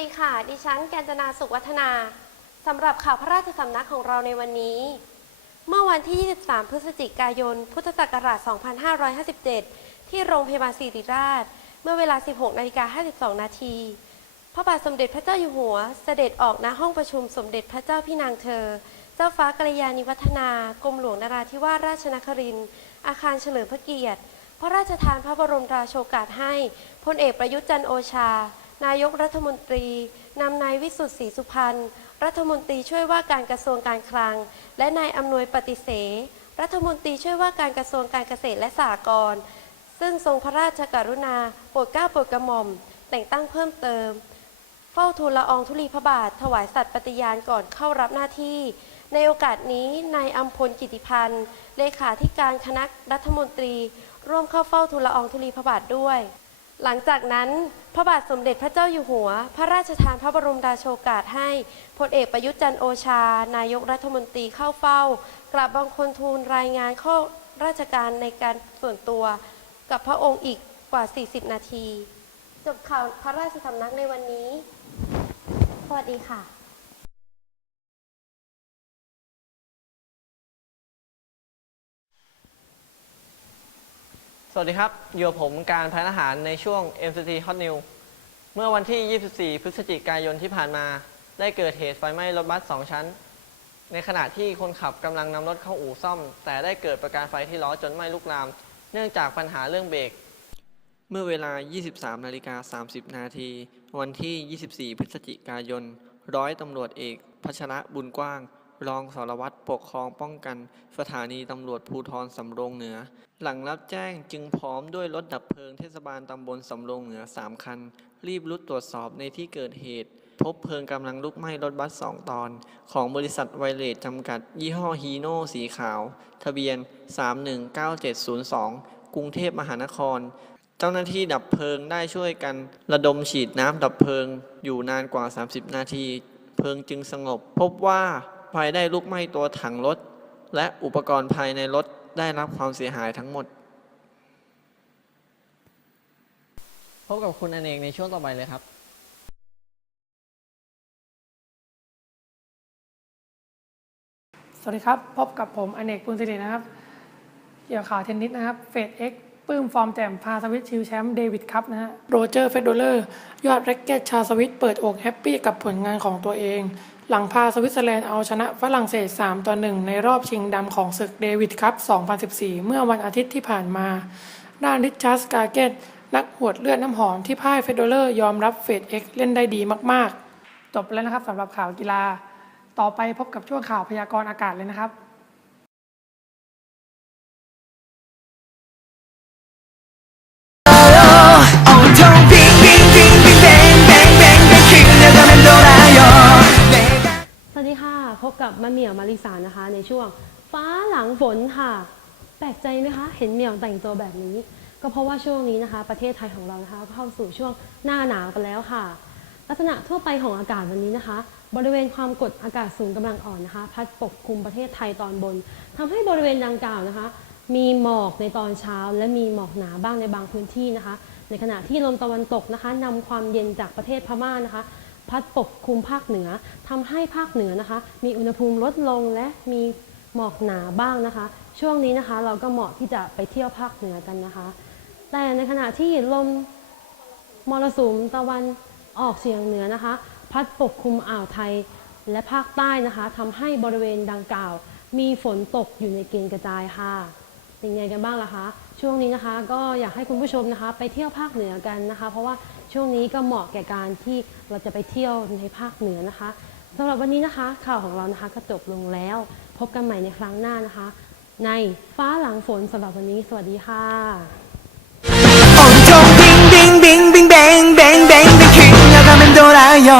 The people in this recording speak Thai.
ดิฉันกาญจนาสุขวัฒนาสำหรับข่าวพระราชสำนักของเราในวันนี้ เมื่อวันที่ 23 พฤศจิกายน พุทธศักราช 2557 ที่โรงพยาบาลศิริราช เมื่อเวลา 16นาฬิกา52 นาที พระบาทสมเด็จพระเจ้าอยู่หัว เสด็จออกณห้องประชุมสมเด็จพระเจ้าพี่นางเธอ เจ้าฟ้ากัลยาณิวัฒนากรมหลวงนราธิวาสราชนครินทร์อาคารเฉลิมพระเกียรติ พระราชทานพระบรมราโชกาสให้พลเอกประยุทธ์จันโอชา นายกรัฐมนตรีนำนายวิสุทธิ์ศรีสุพรรณรัฐมนตรีช่วยว่าการกระทรวงการคลัง และนายอำนวยปฏิเสรัฐมนตรีช่วยว่าการกระทรวงการเกษตรและสหกรณ์ซึ่งทรงพระราชกรุณาโปรดเกล้าโปรดกระหม่อม แต่งตั้งเพิ่มเติม เฝ้าทูลละอองธุลีพระบาท ถวายสัตย์ปฏิญาณก่อนเข้ารับหน้าที่ ในโอกาสนี้นายอัมพลกิติพันธ์เลขาธิการคณะรัฐมนตรี ร่วมเข้าเฝ้าทูลละอองธุลีพระบาทด้วย หลังจากนั้นพระบาทสมเด็จพระเจ้าอยู่หัว พระราชทานพระบรมราโชกาสให้พลเอกประยุทธ์จันโอชา นายกรัฐมนตรีเข้าเฝ้ากราบบังคลทูลรายงานข้อราชการในการส่วนตัวกับพระองค์อีกกว่า 40 นาที จบข่าวพระราชสำนักในวันนี้ สวัสดีค่ะ สวัสดีครับ อยู่กับผมการพานอาหารในช่วง MCT Hot New เมื่อวันที่ 24 พฤศจิกายนที่ผ่านมา ได้เกิดเหตุไฟไหม้รถบัส 2 ชั้น ในขณะที่คนขับกำลังนำรถเข้าอู่ซ่อม แต่ได้เกิดประกายไฟที่ล้อจนไหม้ลุกลาม เนื่องจากปัญหาเรื่องเบรก เมื่อเวลา 23 นาฬิกา 30 นาที วันที่ 24 พฤศจิกายน ร้อยตำรวจเอกพัชระบุญกว้าง รองสารวัตรปกครองป้องกัน สถานีตำรวจภูธรสำโรงเหนือ หลังรับแจ้งจึงพร้อมด้วยรถดับเพลิงเทศบาลตำบลสำโรงเหนือ 3 คัน รีบรุดตรวจสอบในที่เกิดเหตุ พบเพลิงกำลังลุกไหม้รถบัส 2 ตอน ของบริษัทไวเลสจำกัด ยี่ห้อฮีโน่สีขาว ทะเบียน 319702 กรุงเทพมหานคร เจ้าหน้าที่ดับเพลิงได้ช่วยกัน ระดมฉีดน้ำดับเพลิง อยู่นานกว่า 30 นาที เพลิงจึงสงบ พบว่าไฟได้ลุกไหม้ตัวถังรถ และอุปกรณ์ภายในรถ ได้รับความเสียหายทั้งหมด พบกับคุณอเนกในช่วงต่อไปเลยครับสวัสดีครับ พบกับผมอเนกปุณสิรินะครับ เกี่ยวกับข่าวเทนนิสนะครับ เฟดเอ็ก ปื้มฟอร์มแจ่มพาสวิตชิลแชมป์เดวิดครับนะฮะโรเจอร์เฟเดเลอร์ยอดแร็กเก็ตชาสวิตเปิดอกแฮปปี้กับผลงานของตัวเอง หลังพาสวิตเซอร์แลนด์เอาชนะฝรั่งเศส 3 ต่อ 1 ในรอบชิงดำของศึกเดวิดครับ 2014 เมื่อวันอาทิตย์ที่ผ่านมา ด้านริชาร์ดกาเกตนักหวดเลือดน้ำหอมที่พ่ายเฟเดเลอร์ยอมรับเฟดเอ็กเล่นได้ดีมากๆ จบแล้วนะครับสำหรับข่าวกีฬา ต่อไปพบกับช่วงข่าวพยากรณ์อากาศเลยนะครับ กับมะเหมี่ยวมาริสานะคะ ในช่วงฟ้าหลังฝนค่ะ แปลกใจไหมคะ เห็นเหมี่ยวแต่งตัวแบบนี้ ก็เพราะว่าช่วงนี้นะคะ ประเทศไทยของเรานะคะเข้าสู่ช่วงหน้าหนาวกันแล้วค่ะ ลักษณะทั่วไปของอากาศวันนี้นะคะ บริเวณความกดอากาศสูงกำลังอ่อนนะคะ พัดปกคลุมประเทศไทยตอนบนทำให้บริเวณดังกล่าวนะคะ มีหมอกในตอนเช้า และมีหมอกหนาบ้างในบางพื้นที่นะคะ ในขณะที่ลมตะวันตกนะคะนำความเย็นจากประเทศพม่านะคะ พัดปกคลุมภาคเหนือทำให้ภาคเหนือนะคะ มีอุณหภูมิลดลงและมีหมอกหนาบ้างนะคะ ช่วงนี้นะคะเราก็เหมาะที่จะไปเที่ยวภาคเหนือกันนะคะ แต่ในขณะที่ลมมรสุมตะวันออกเฉียงเหนือนะคะ พัดปกคลุมอ่าวไทยและภาคใต้นะคะทำให้บริเวณดังกล่าว มีฝนตกอยู่ในเกณฑ์กระจายค่ะเป็นไงกันบ้างล่ะคะ ช่วงนี้นะคะก็อยากให้คุณผู้ชมนะคะ ไปเที่ยวภาคเหนือกันนะคะ เพราะว่า ช่วงนี้ก็เหมาะแก่การที่เราจะไปเที่ยวในภาคเหนือนะคะสำหรับวันนี้นะคะ ข่าวของเรานะคะก็จบลงแล้ว พบกันใหม่ในครั้งหน้านะคะ ในฟ้าหลังฝนสำหรับวันนี้ สวัสดีค่ะ 오른쪽 빙빙빙빙 뱅뱅뱅뱅 뱅 킹나가면 돌아요